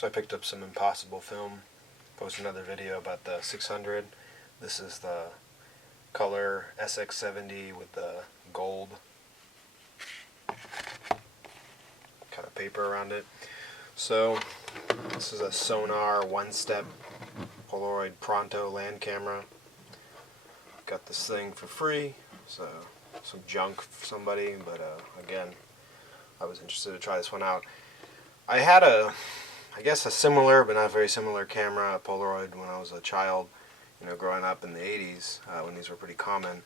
So I picked up some Impossible film, posted another video about the 600. This is the color SX-70 with the gold kind of paper around it. So this is a SONAR OneStep Polariod Pronto land camera. Got this thing for free, so some junk for somebody, but again, I was interested to try this one out. I had I guess a similar but not very similar camera, a Polaroid, when I was a child, growing up in the 80s, when these were pretty common.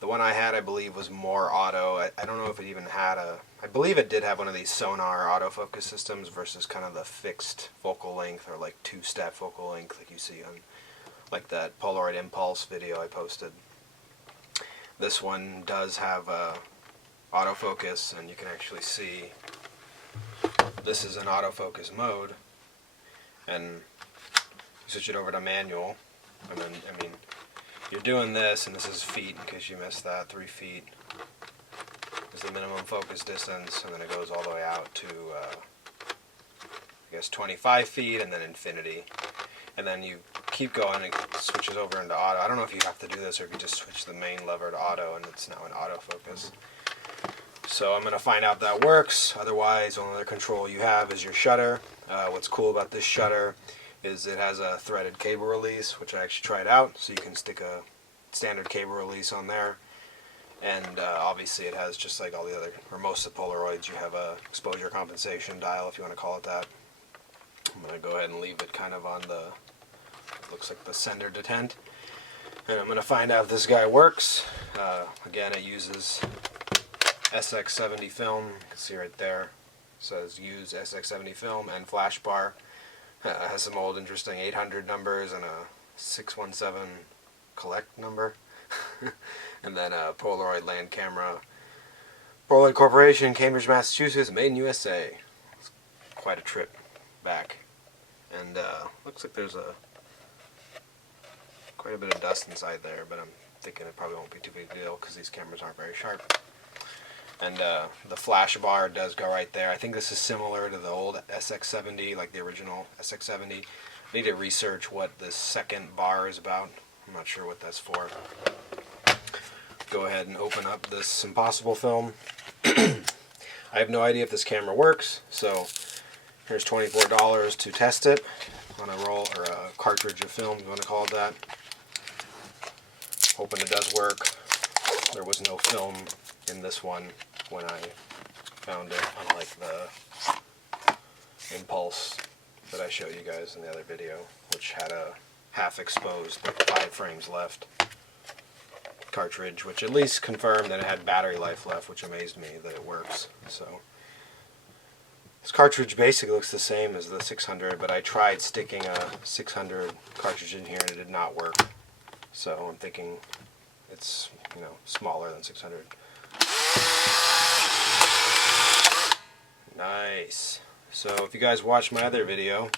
The one I had, I believe, was more auto. I don't know if it even had I believe it did have one of these sonar autofocus systems versus kind of the fixed focal length or like two-step focal length like you see on like that Polaroid Impulse video I posted. This one does have autofocus, and you can actually see this is an autofocus mode, and you switch it over to manual, and then, you're doing this, and this is feet, in case you missed that. 3 feet is the minimum focus distance, and then it goes all the way out to, I guess, 25 feet, and then infinity. And then you keep going, and it switches over into auto. I don't know if you have to do this, or if you just switch the main lever to auto, and it's now in autofocus. So I'm going to find out if that works. Otherwise, the only other control you have is your shutter. What's cool about this shutter is it has a threaded cable release, which I actually tried out. So you can stick a standard cable release on there. And obviously it has, just like all the other, or most of the Polaroids, you have a exposure compensation dial, if you want to call it that. I'm going to go ahead and leave it kind of on the, looks like the sender detent. And I'm going to find out if this guy works. Again, it uses SX-70 film. You can see right there, it says use SX-70 film and flash bar. Has some old interesting 800 numbers and a 617 collect number. And then a Polaroid land camera. Polaroid Corporation, Cambridge, Massachusetts, made in USA. It's quite a trip back. And looks like there's quite a bit of dust inside there, but I'm thinking it probably won't be too big a deal because these cameras aren't very sharp. And the flash bar does go right there. I think this is similar to the old SX-70, like the original SX-70. I need to research what this second bar is about. I'm not sure what that's for. Go ahead and open up this Impossible film. I have no idea if this camera works, so here's $24 to test it on a roll or a cartridge of film, you want to call it that. Hoping it does work. There was no film in this one when I found it, unlike the Impulse that I showed you guys in the other video, which had a half exposed, like 5 frames left cartridge, which at least confirmed that it had battery life left, which amazed me that it works. So this cartridge basically looks the same as the 600, but I tried sticking a 600 cartridge in here and it did not work. So I'm thinking it's, smaller than 600. Nice. So if you guys watched my other video,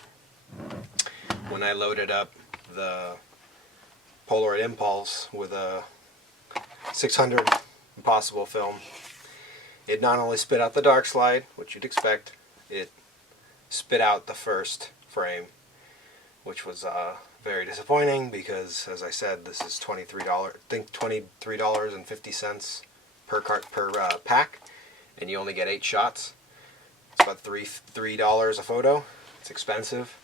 when I loaded up the Polaroid Impulse with a 600 Impossible film, it not only spit out the dark slide, which you'd expect, it spit out the first frame, which was very disappointing because, as I said, this is $23. I think $23.50 per pack, and you only get 8 shots. It's about $3 a photo. It's expensive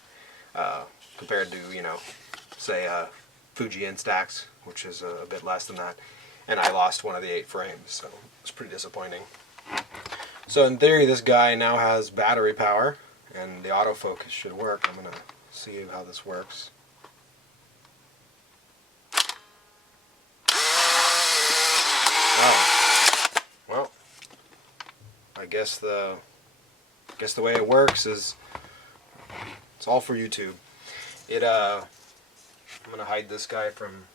compared to, say Fuji Instax, which is a bit less than that. And I lost one of the 8 frames, so it's pretty disappointing. So in theory, this guy now has battery power, and the autofocus should work. I'm going to see how this works. Oh. Well, I guess the way it works is it's all for YouTube. I'm going to hide this guy from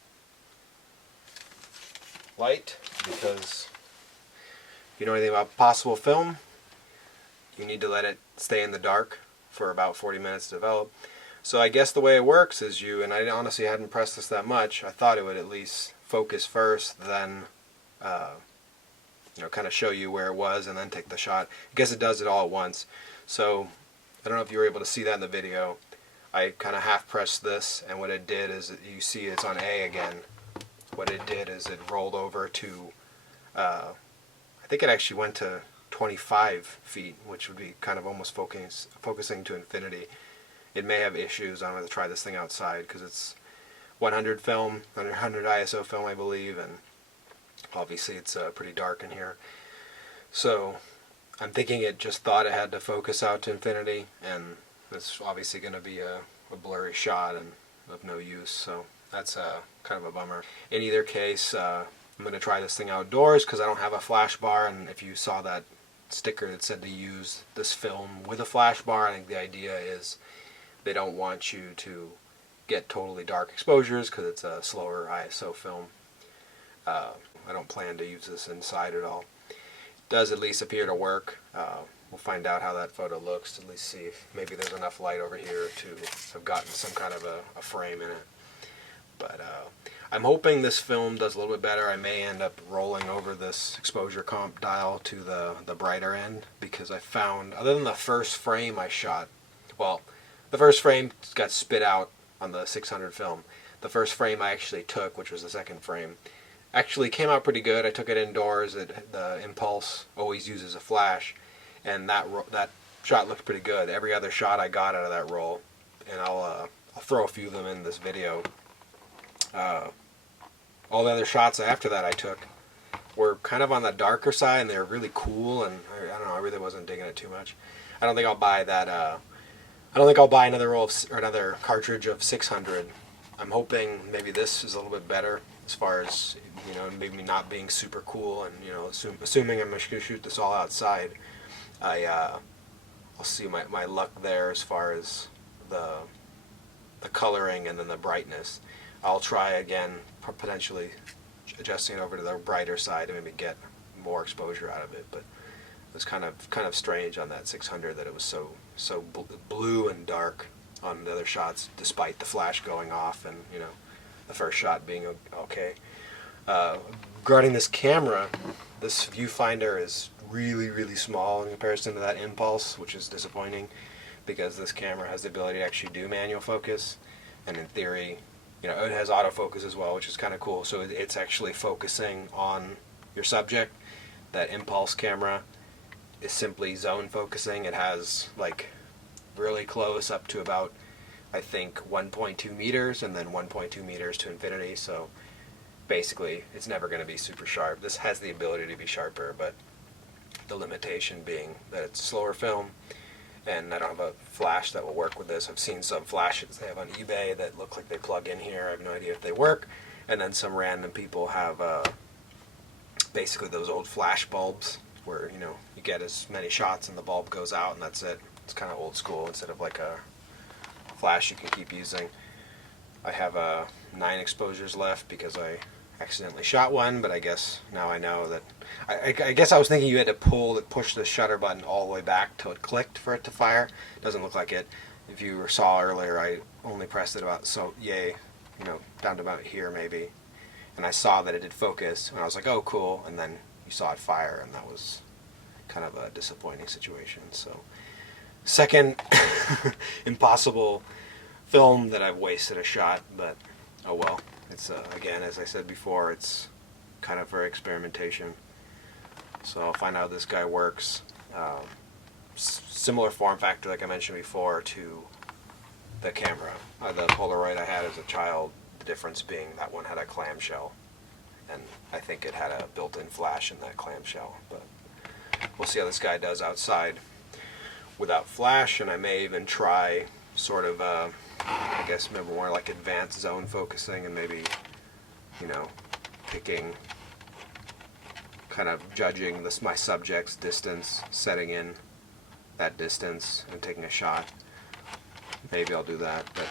light because if you know anything about Possible film, you need to let it stay in the dark for about 40 minutes to develop. So I guess the way it works is and I honestly hadn't pressed this that much, I thought it would at least focus first, then kind of show you where it was and then take the shot. I guess it does it all at once. So I don't know if you were able to see that in the video. I kind of half pressed this, and what it did is, you see it's on A again. What it did is it rolled over to, I think it actually went to 25 feet, which would be kind of almost focusing to infinity. It may have issues. I'm going to try this thing outside because it's 100 film, 100 ISO film, I believe, and obviously it's pretty dark in here. So I'm thinking it just thought it had to focus out to infinity, and it's obviously going to be a blurry shot and of no use, so that's kind of a bummer. In either case, I'm going to try this thing outdoors because I don't have a flash bar, and if you saw that sticker that said to use this film with a flash bar, I think the idea is they don't want you to get totally dark exposures because it's a slower ISO film. I don't plan to use this inside at all. It does at least appear to work. We'll find out how that photo looks, to at least see if maybe there's enough light over here to have gotten some kind of a frame in it. But I'm hoping this film does a little bit better. I may end up rolling over this exposure comp dial to the brighter end, because I found, other than the first frame I shot, well, the first frame got spit out on the 600 film. The first frame I actually took, which was the second frame, actually came out pretty good. I took it indoors. The Impulse always uses a flash, and that shot looked pretty good. Every other shot I got out of that roll, and I'll throw a few of them in this video. All the other shots after that I took were kind of on the darker side, and they were really cool, and I don't know, I really wasn't digging it too much. I don't think I'll buy that. I don't think I'll buy another roll or another cartridge of 600. I'm hoping maybe this is a little bit better as far as, you know, maybe not being super cool, and, you know, assuming I'm going to shoot this all outside, I'll see my luck there as far as the coloring and then the brightness. I'll try again, potentially adjusting it over to the brighter side to maybe get more exposure out of it. But it was kind of strange on that 600 that it was so blue and dark on the other shots, despite the flash going off and, you know, the first shot being okay. Regarding this camera, this viewfinder is really small in comparison to that Impulse, which is disappointing, because this camera has the ability to actually do manual focus, and in theory, you know, it has autofocus as well, which is kind of cool. So it's actually focusing on your subject. That Impulse camera is simply zone focusing. It has like really close up to about, I think, 1.2 meters, and then 1.2 meters to infinity. So basically it's never going to be super sharp. This has the ability to be sharper, but the limitation being that it's slower film, and I don't have a flash that will work with this. I've seen some flashes they have on eBay that look like they plug in here. I have no idea if they work. And then some random people have basically those old flash bulbs where, you know, you get as many shots and the bulb goes out and that's it. It's kind of old school instead of like a flash you can keep using. I have 9 exposures left because I accidentally shot one, but I guess now I know that. I guess I was thinking you had to push the shutter button all the way back till it clicked for it to fire. Doesn't look like it. If you saw earlier, I only pressed it about down to about here maybe, and I saw that it did focus, and I was like, oh cool, and then you saw it fire, and that was kind of a disappointing situation. So, second impossible film that I've wasted a shot, but oh well. It's again, as I said before, it's kind of for experimentation. So I'll find out how this guy works. Similar form factor, like I mentioned before, to the camera, the Polaroid I had as a child. The difference being that one had a clamshell, and I think it had a built-in flash in that clamshell. But we'll see how this guy does outside without flash, and I may even try sort of I guess maybe more like advanced zone focusing, and maybe, you know, picking, kind of judging my subject's distance, setting in that distance and taking a shot. Maybe I'll do that, but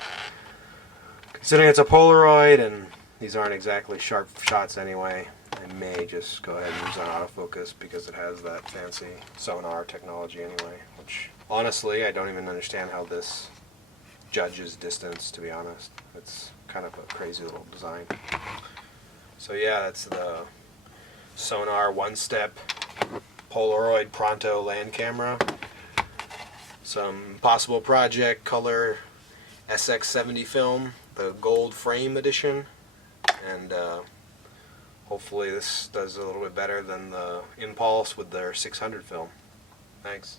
considering it's a Polaroid and these aren't exactly sharp shots anyway, I may just go ahead and use on autofocus because it has that fancy sonar technology anyway, which honestly I don't even understand how this judges distance, to be honest. It's kind of a crazy little design. So yeah, that's the SONAR OneStep Polaroid Pronto land camera. some possible project color SX-70 film, the gold frame edition, and hopefully this does a little bit better than the Impulse with their 600 film. Thanks.